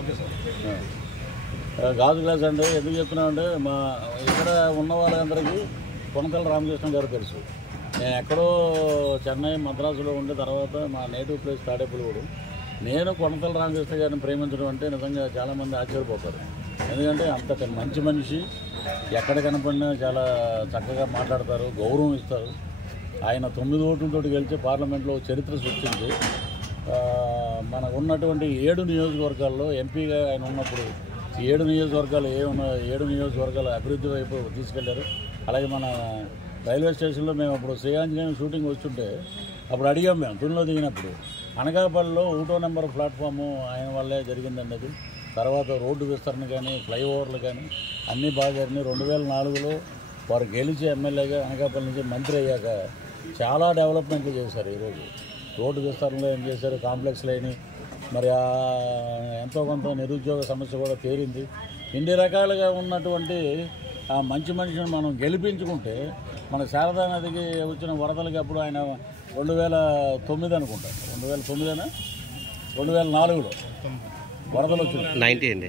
Okay sir. గాజు glass అంటే ఎందుకు చెప్తున్నామంటే మా ఇక్కడ ఉన్న వాళ్ళందరికీ కొనకల రామకృష్ణ గారు తెలుసు. నేను ఎక్కడో చెన్నై మద్రాసులో ఉండే తర్వాత మా నేటివ్ ప్లేస్ తాడేపల్లిగూడు. నేను కొనకల రామకృష్ణ గారిని ప్రేమించడం అంటే నిజంగా చాలామంది ఆశ్చర్యపోతారు. ఎందుకంటే అంతటి మంచి మనిషి, ఎక్కడ కనపడినా చాలా చక్కగా మాట్లాడతారు, గౌరవం ఇస్తారు. ఆయన 9 ఓట్లతో గెలిచి పార్లమెంట్లో చరిత్ర సృష్టించి మనకు ఉన్నటువంటి 7 నియోజకవర్గాల్లో ఎంపీగా ఆయన ఉన్నప్పుడు 7 నియోజకవర్గాలు 7 నియోజకవర్గాల అభివృద్ధి వైపు తీసుకెళ్లారు. అలాగే మన రైల్వే స్టేషన్లో మేము అప్పుడు శ్రీయాంజనేయం షూటింగ్ వస్తుంటే అప్పుడు అడిగాం మేము తునిలో దిగినప్పుడు, అనకాపల్లిలో 1వ నెంబర్ ప్లాట్ఫాము ఆయన వల్లే జరిగిందండి. అది తర్వాత రోడ్డు విస్తరణ కానీ ఫ్లైఓవర్లు కానీ అన్నీ బాగా జరిగినాయి. 2004లో వారు గెలిచి ఎమ్మెల్యేగా అనకాపల్లి నుంచి మంత్రి అయ్యాక చాలా డెవలప్మెంట్లు చేశారు. ఈరోజు రోడ్డు విస్తరణలో ఏం చేశారు, కాంప్లెక్స్లు అయినాయి. మరి ఎంతో కొంత నిరుద్యోగ సమస్య కూడా తీరింది. ఇన్ని రకాలుగా ఉన్నటువంటి ఆ మంచి మనిషిని మనం గెలిపించుకుంటే మన శారదా నదికి వచ్చిన వరదలకి అప్పుడు ఆయన 2009 అనుకుంటా, 2009 2004లో వరదలు వచ్చింది. 90 అండి.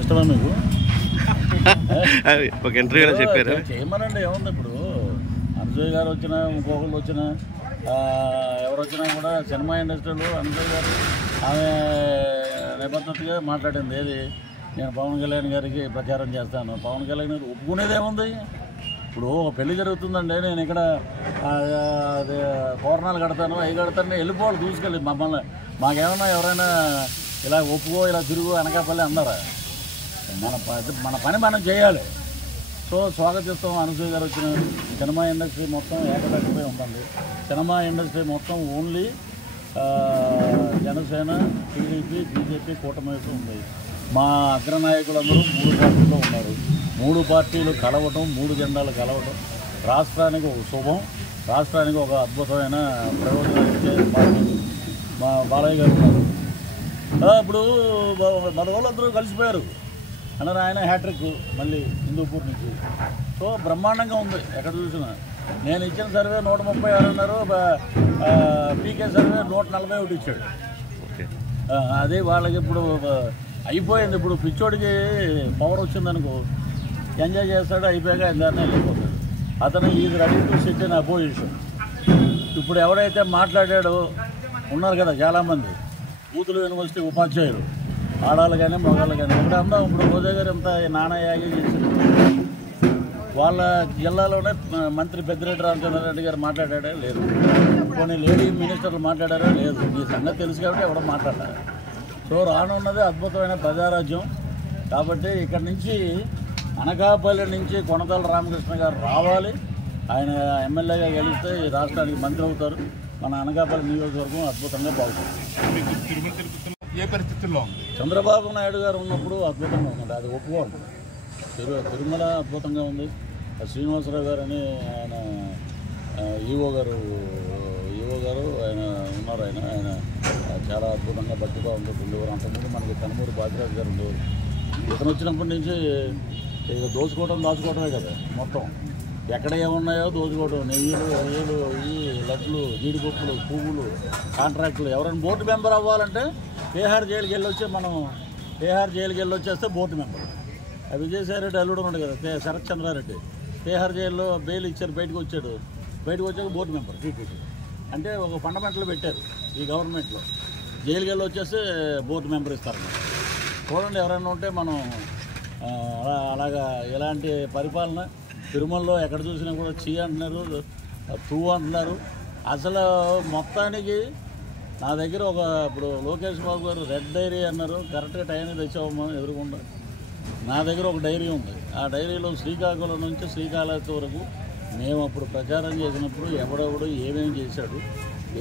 ఇష్టమా మీకు? ఒక ఇంటర్వ్యూలో చెప్పారు. చేయమనండి, ఏముంది. ఇప్పుడు అనుసూయ గారు వచ్చినా ఇంకొకళ్ళు వచ్చినా ఎవరు వచ్చినా కూడా సినిమా ఇండస్ట్రీలో అనుసూయ గారు ఆమె నిబద్ధతగా మాట్లాడింది. ఏది, నేను పవన్ కళ్యాణ్ గారికి ప్రచారం చేస్తాను. పవన్ కళ్యాణ్ గారు ఒప్పుకునేదేముంది? ఇప్పుడు పెళ్లి జరుగుతుందండి, నేను ఇక్కడ తోరణాలు కడతాను, అవి కడతాను, వెళ్ళిపోవాలి చూసుకెళ్ళి. మమ్మల్ని మాకేమన్నా ఎవరైనా ఇలా ఒప్పుకో ఇలా తిరుగు అనకాపల్లి అన్నారా? మన పని మనం చేయాలి. సో స్వాగతిస్తాం. అనుసూయ గారు వచ్చిన సినిమా ఇండస్ట్రీ మొత్తం ఏకపక్షమై ఉంటుంది. సినిమా ఇండస్ట్రీ మొత్తం ఓన్లీ జనసేన, టీడీపీ, బీజేపీ కూటమి ఉంది. మా అగ్రనాయకులందరూ 3 పార్టీల్లో ఉన్నారు. 3 పార్టీలు కలవటం, 3 జెండాలు కలవటం రాష్ట్రానికి ఒక శుభం, రాష్ట్రానికి ఒక అద్భుతమైన ప్రయోజనం ఇచ్చే పార్టీ మా బాలయ్య గారు ఉన్నారు. ఇప్పుడు మన వాళ్ళందరూ కలిసిపోయారు అన్నారు. ఆయన హ్యాట్రిక్ మళ్ళీ హిందూపూర్ నుంచి. సో బ్రహ్మాండంగా ఉంది ఎక్కడ చూసినా. నేను ఇచ్చిన సర్వే 136 అన్నారు, పీకే సర్వే 141 ఇచ్చాడు. అదే వాళ్ళకి ఇప్పుడు అయిపోయింది. ఇప్పుడు పిచ్చోడికి పవర్ వచ్చిందనుకో ఎంజాయ్ చేస్తాడు, అయిపోయాక ఎందాన్ని వెళ్ళిపోతాడు. అతను is ready to SIT in opposition. ఇప్పుడు ఎవరైతే మాట్లాడాడో ఉన్నారు కదా చాలామంది బూతులు యూనివర్సిటీ ఉపాధ్యాయులు, ఆడాళ్ళు కానీ మగాళ్ళు కానీ. ఇప్పుడు అందాం, ఇప్పుడు రోజా గారు ఎంత నాణయాగి చేశారు. వాళ్ళ జిల్లాలోనే మంత్రి పెద్దిరెడ్డి రామచంద్రారెడ్డి గారు మాట్లాడాడే లేదు, కొన్ని లేడీ మినిస్టర్లు మాట్లాడారా లేదు. ఈ సంగతి తెలుసు కాబట్టి ఎవడో మాట్లాడారు. సో రానున్నది అద్భుతమైన ప్రజారాజ్యం. కాబట్టి ఇక్కడి నుంచి అనకాపల్లి నుంచి కొనకల రామకృష్ణ గారు రావాలి. ఆయన ఎమ్మెల్యేగా గెలిస్తే ఈ రాష్ట్రానికి మంత్రి అవుతారు. మన అనకాపల్లి నియోజకవర్గం అద్భుతంగా బాగుంటుంది. ఏ పరిస్థితుల్లో చంద్రబాబు నాయుడు గారు ఉన్నప్పుడు అద్భుతంగా ఉందండి, అది ఒప్పుకోండి. తిరుమల అద్భుతంగా ఉంది. శ్రీనివాసరావు గారు అని ఆయన ఈవో గారు ఆయన ఉన్నారు. ఆయన చాలా అద్భుతంగా భక్తిగా ఉండేవారు. అంతకుముందు మనకి కనుమూరు బాజిరాజు గారు ఉండేవారు. ఇతను వచ్చినప్పటి నుంచి ఇక దాచుకోవడమే కదా మొత్తం. ఎక్కడ ఏమున్నాయో దోచుకోవడం. నెయ్యిలు ఈ లడ్లు, జీడిపప్పులు, పువ్వులు, కాంట్రాక్టులు. ఎవరైనా బోర్డు మెంబర్ అవ్వాలంటే బీహార్ జైలుకి వెళ్ళొచ్చేస్తే బోర్డు మెంబర్. విజయసాయిరెడ్డి అల్లుడు ఉన్నాడు కదా శరత్ చంద్రారెడ్డి, బీహార్ జైల్లో బెయిల్ ఇచ్చారు, బయటకు వచ్చాక బోర్డు మెంబర్ టీటీడీ. అంటే ఒక ఫండమెంటల్ పెట్టారు ఈ గవర్నమెంట్లో. జైలుకి వచ్చేస్తే బోర్డు మెంబర్ ఇస్తారు. చూడండి, ఎవరైనా ఉంటే మనం అలాగా ఇలాంటి పరిపాలన తిరుమలలో ఎక్కడ చూసినా కూడా చీ అంటున్నారు, తూ అంటున్నారు. అసలు మొత్తానికి నా దగ్గర ఇప్పుడు లోకేష్ బాబు గారు రెడ్ డైరీ అన్నారు, కరెక్ట్గా టైంకి తెచ్చామో ఎదురుకుండా. నా దగ్గర ఒక డైరీ ఉంది. ఆ డైరీలో శ్రీకాకుళం నుంచి శ్రీకాళహస్తి వరకు మేము అప్పుడు ప్రచారం చేసినప్పుడు ఎవడెవడు ఏమేమి చేశాడు,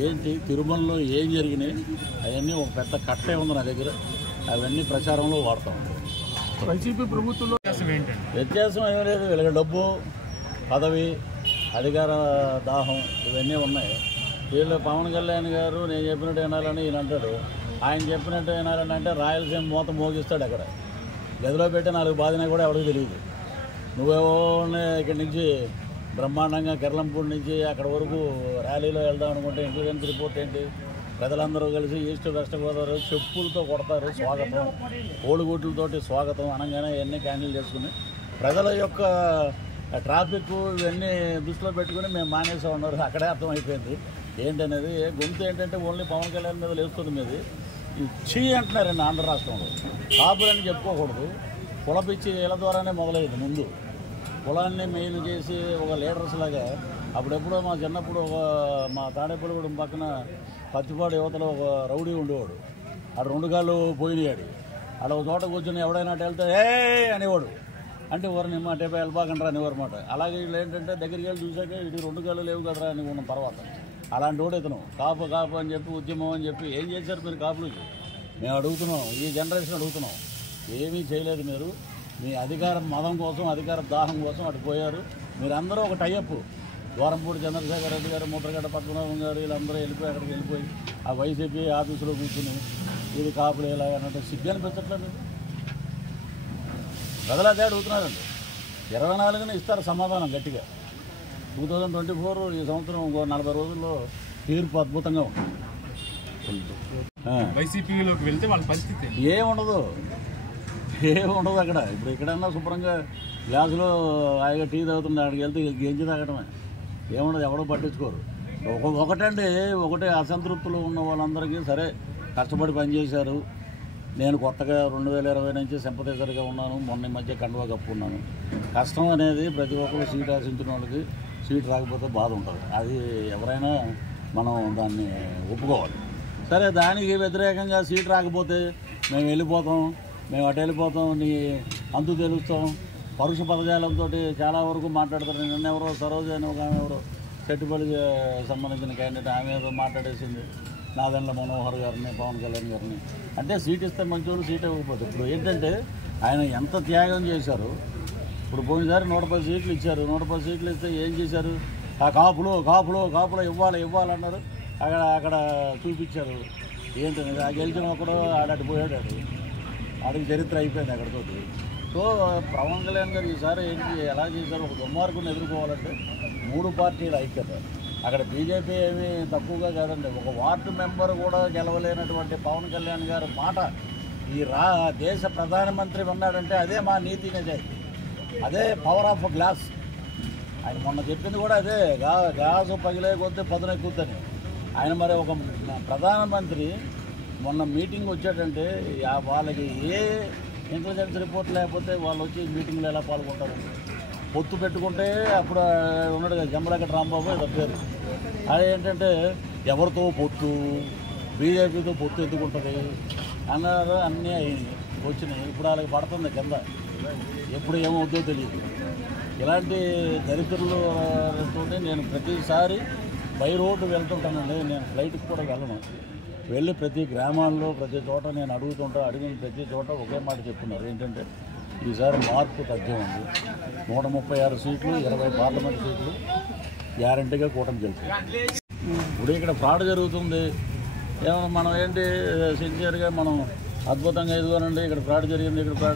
ఏంటి తిరుమలలో ఏం జరిగినాయి, అవన్నీ ఒక పెద్ద కట్టే ఉంది నా దగ్గర. అవన్నీ ప్రచారంలో వాడతాం. వైసీపీ ప్రభుత్వంలో వ్యత్యాసం ఏమీ లేదు. వీళ్ళకి డబ్బు, పదవి, అధికార దాహం ఇవన్నీ ఉన్నాయి. వీళ్ళు పవన్ కళ్యాణ్ గారు నేను చెప్పినట్టు వినాలని ఈయన అంటాడు. ఆయన చెప్పినట్టు వినాలని అంటే రాయలసీమ మూత మోగిస్తాడు. అక్కడ గదిలో పెట్టి 4 బాధినా కూడా ఎవరికి తెలియదు. నువ్వేమో ఇక్కడి నుంచి బ్రహ్మాండంగా కిర్లంపూడి నుంచి అక్కడ వరకు ర్యాలీలో వెళ్దాం అనుకుంటే ఇంటెలిజెన్స్ రిపోర్ట్ ఏంటి, ప్రజలందరూ కలిసి ఈస్ట్ వెస్ట్ గోదావరి చెప్పులతో కొడతారు స్వాగతం, కోడిగుడ్లతోటి స్వాగతం అనగానే ఇవన్నీ క్యాన్సిల్ చేసుకుని ప్రజల యొక్క ట్రాఫిక్ ఇవన్నీ దృష్టిలో పెట్టుకుని మేము మానేసా ఉన్నారు. అక్కడే అర్థమైపోయింది ఏంటనేది. గొంతు ఏంటంటే ఓన్లీ పవన్ కళ్యాణ్ మీద లేస్తుంది మీది ఇచ్చి అంటున్నారండి. ఆంధ్ర రాష్ట్రంలో కాపులని చెప్పుకోకూడదు, కులపిచ్చి వీళ్ళ ద్వారానే మొదలయ్యేది. ముందు కులాన్ని మెయిన్ చేసి ఒక లీడర్స్ లాగా అప్పుడెప్పుడో మా చిన్నప్పుడు మా తాడేపల్లిగూడెం పక్కన పత్తిపాడు యువతలో ఒక రౌడీ ఉండేవాడు. ఆడు 2 కాళ్ళు పోయినాడు. ఆడ ఒక చోట కూర్చొని ఎవడైనా వెళ్తే ఏ అనేవాడు, అంటే ఎవరిని మా టైపు వెళ్ళబాకంటారా అనేవారు మాట. అలాగే వీళ్ళు ఏంటంటే దగ్గరికి వెళ్ళి చూసాక ఇటు 2 కాళ్ళు లేవు కదరా అని ఉన్న తర్వాత అలాంటి వాడు ఇతను కాపు అని చెప్పి ఉద్యమం అని చెప్పి ఏం చేశారు మీరు కాపులకి? మేము అడుగుతున్నాం, ఈ జనరేషన్ అడుగుతున్నాం. ఏమీ చేయలేదు మీరు. మీ అధికార మదం కోసం, అధికార దాహం కోసం అటు పోయారు. మీరందరూ ఒక టైఅప్, ద్వారంపూడి చంద్రశేఖర్ రెడ్డి గారు, ముద్రగడ్డ పద్మనాభం గారు వీళ్ళందరూ అక్కడికి వెళ్ళిపోయి ఆ వైసీపీ ఆఫీసులో కూర్చుని ఇది కాపులు ఇలా అన్నట్టు సిగ్గు అనిపించట్లేదు. ప్రజలు అదే అడుగుతున్నారండి. 24న ఇస్తారు సమాధానం గట్టిగా. 2024 ఈ సంవత్సరం 40 రోజుల్లో తీర్పు అద్భుతంగా ఉంటుంది. వైసీపీలోకి వెళ్తే వాళ్ళ పరిస్థితి ఏముండదు అక్కడ. ఇప్పుడు ఎక్కడన్నా శుభ్రంగా గ్లాసులో హాయిగా టీ తాగుతుంది, అక్కడికి వెళ్తే గెంజి తాగటమే. ఏముండదు, ఎవడో పట్టించుకోరు. ఒకటే అసంతృప్తులు ఉన్న వాళ్ళందరికీ సరే కష్టపడి పనిచేశారు. నేను కొత్తగా 2020 నుంచి సింపథైజర్గా ఉన్నాను. మొన్న మధ్య కండువా కప్పుకున్నాను. కష్టం అనేది ప్రతి ఒక్కరు సీట్ ఆశించిన వాళ్ళకి సీట్ రాకపోతే బాధ ఉంటుంది. అది ఎవరైనా మనం దాన్ని ఒప్పుకోవాలి. సరే, దానికి వ్యతిరేకంగా సీట్ రాకపోతే మేము వెళ్ళిపోతాం, మేము అటు వెళ్ళిపోతాం, నీ అంతు తెలుస్తాం, పరుష పదజాలంతో చాలా వరకు మాట్లాడతారు. నిన్న ఎవరో సరోజ అని ఒక ఆమె ఎవరో చెట్టుపల్లికి సంబంధించిన క్యాండిడేట్ ఆమె ఏదో మాట్లాడేసింది నాదెండ్ల మనోహర్ గారిని, పవన్ కళ్యాణ్ గారిని. అంటే సీట్ ఇస్తే మంచోళ్ళు సీట్ ఇవ్వకపోతే. ఇప్పుడు ఏంటంటే ఆయన ఎంత త్యాగం చేశారు. ఇప్పుడు పోయినసారి 110 సీట్లు ఇచ్చారు. 110 సీట్లు ఇస్తే ఏం చేశారు? ఆ కాపులో ఇవ్వాలన్నారు. అక్కడ చూపించారు. ఏంటనేది ఆ గెలిచిన ఒకడు ఆడటి పోయాడు. ఆడికి చరిత్ర అయిపోయింది అక్కడితోటి. సో పవన్ కళ్యాణ్ గారు ఈసారి ఏంటి ఎలా చేశారు? ఒక దుర్మార్గుని ఎదుర్కోవాలంటే 3 పార్టీల ఐక్యత. అక్కడ బీజేపీ ఏమీ తక్కువగా కాదండి. ఒక వార్డు మెంబర్ కూడా గెలవలేనటువంటి పవన్ కళ్యాణ్ గారి మాట ఈ దేశ ప్రధానమంత్రి ఉన్నాడంటే అదే మా నీతి నిజాయితీ, అదే పవర్ ఆఫ్ గ్లాస్. ఆయన మొన్న చెప్పింది కూడా అదే, గ్లాసు పగిలే కొద్దీ పదునెక్కుద్దని. ఆయన మరి ఒక ప్రధానమంత్రి మొన్న మీటింగ్ వచ్చాడంటే వాళ్ళకి ఏ ఇంటెలిజెన్స్ రిపోర్ట్ లేకపోతే వాళ్ళు వచ్చి మీటింగ్లో ఎలా పాల్గొంటారు? పొత్తు పెట్టుకుంటే అప్పుడు ఉన్నాడు కదా జమ్మలగడ్డ రాంబాబు ఏదో పేరు. అది ఏంటంటే ఎవరితో పొత్తు, బీజేపీతో పొత్తు ఎందుకుంటుంది అన్నారు. అన్నీ వచ్చినాయి. ఇప్పుడు వాళ్ళకి పడుతుంది కింద, ఎప్పుడు ఏమవుతుందో తెలియదు. ఇలాంటి దరిద్రులతో నేను ప్రతిసారి బై రోడ్డు వెళ్తుంటానండి. నేను ఫ్లైట్కి కూడా వెళ్ళను. వెళ్ళి ప్రతి గ్రామాల్లో ప్రతి చోట నేను అడిగిన ప్రతి చోట ఒకే మాట చెప్తున్నారు. ఏంటంటే ఈసారి మార్పు తథ్యం ఉంది. 136 సీట్లు, 20 పార్లమెంట్ సీట్లు గ్యారంటీగా కూటమి గెలుస్తుంది. ఇప్పుడు ఇక్కడ ఫ్రాడ్ జరుగుతుంది. ఏమన్నా మనం ఏంటి సిన్సియర్గా మనం అద్భుతంగా ఇదిగోనండి ఇక్కడ ఫ్రాడ్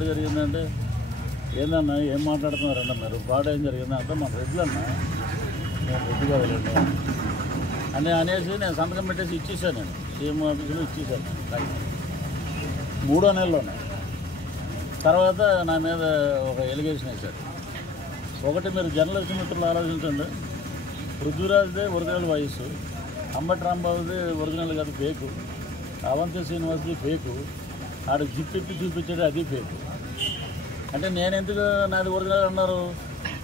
జరిగింది అంటే ఏందన్నా ఏం మాట్లాడుతున్నారన్న మీరు? ఫ్రాడ్ ఏం జరిగింది అంటే మన రెడ్లన్నా, నేను రెడ్డిగా వెళ్ళండి అని అనేసి నేను సంతకం పెట్టేసి ఇచ్చేసాను. నేను సీఎం ఆఫీసులో ఇచ్చేసాను 3వ నెలలోనే. తర్వాత నా మీద ఒక ఎలిగేషన్ వేశారు. ఒకటి, మీరు జర్నలిస్ట్ మిత్రులు ఆలోచించండి. పృథ్వీరాజ్దే ఒరిజినల్ వాయిస్, అంబటి రాంబాబుది ఒరిజినల్ కాదు, ఫేకు. అవంతి శ్రీనివాస్ది ఫేకు. ఆడు జిప్పిప్పి చూపించాడు, అది ఫేకు. అంటే నేను ఎందుకు నాది ఒరిజినల్ అన్నారు?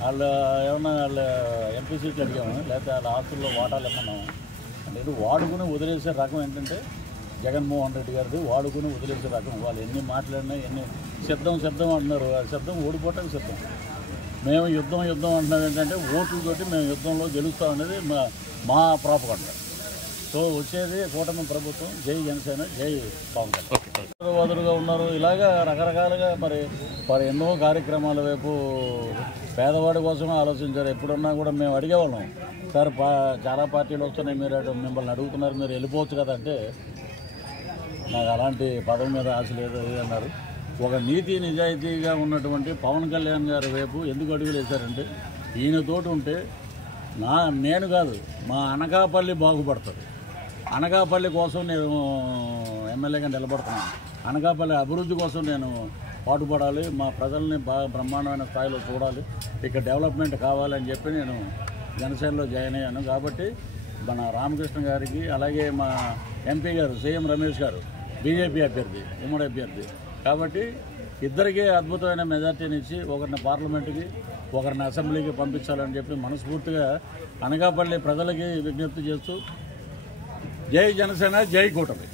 వాళ్ళు ఏమన్నా వాళ్ళ ఎంపీ సీట్లు అడిగాము, లేకపోతే వాళ్ళ ఆస్తుల్లో వాటాలు ఏమన్నాము అంటే ఇది వాడుకుని వదిలేసే రకం. ఏంటంటే జగన్మోహన్ రెడ్డి గారిది వాడుకుని వదిలేసే రకం. వాళ్ళు ఎన్ని మాట్లాడినా ఎన్ని శబ్దం అంటున్నారు. ఆ శబ్దం ఓడిపోవటానికి సిద్ధం. మేము యుద్ధం అంటున్నాం. ఏంటంటే ఓట్లతోటి మేము యుద్ధంలో గెలుస్తాం అనేది మా ప్రాపగండ. సో వచ్చేది కూటమి ప్రభుత్వం. జై జనసేన, జై పవన్ కళ్యాణ్. వదులుగా ఉన్నారు. ఇలాగా రకరకాలుగా మరి ఎన్నో కార్యక్రమాల వైపు పేదవాడి కోసమే ఆలోచించారు. ఎప్పుడున్నా కూడా మేము అడిగేవాళ్ళం, సార్ చాలా పార్టీలు వస్తున్నాయి, మీరు మిమ్మల్ని అడుగుతున్నారు, మీరు వెళ్ళిపోవచ్చు కదా అంటే నాకు అలాంటి పదవి మీద ఆశ లేదు అన్నారు. ఒక నీతి నిజాయితీగా ఉన్నటువంటి పవన్ కళ్యాణ్ గారి వైపు ఎందుకు అడుగులు వేశారంటే ఈయనతోటి ఉంటే నేను కాదు మా అనకాపల్లి బాగుపడుతుంది. అనకాపల్లి కోసం నేను ఎమ్మెల్యేగా నిలబడుతున్నాను. అనకాపల్లి అభివృద్ధి కోసం నేను పాటుపడాలి, మా ప్రజల్ని బాగా బ్రహ్మాండమైన స్థాయిలో చూడాలి, ఇక్కడ డెవలప్మెంట్ కావాలని చెప్పి నేను జనసేనలో జాయిన్ అయ్యాను. కాబట్టి మన రామకృష్ణ గారికి, అలాగే మా ఎంపీ గారు సీఎం రమేష్ గారు బీజేపీ అభ్యర్థి, ఉమ్మడి అభ్యర్థి, కాబట్టి ఇద్దరికీ అద్భుతమైన మెజార్టీని ఇచ్చి ఒకరిని పార్లమెంటుకి, ఒకరిని అసెంబ్లీకి పంపించాలని చెప్పి మనస్ఫూర్తిగా అనకాపల్లి ప్రజలకి విజ్ఞప్తి చేస్తూ జై జనసేన, జై కూటమి.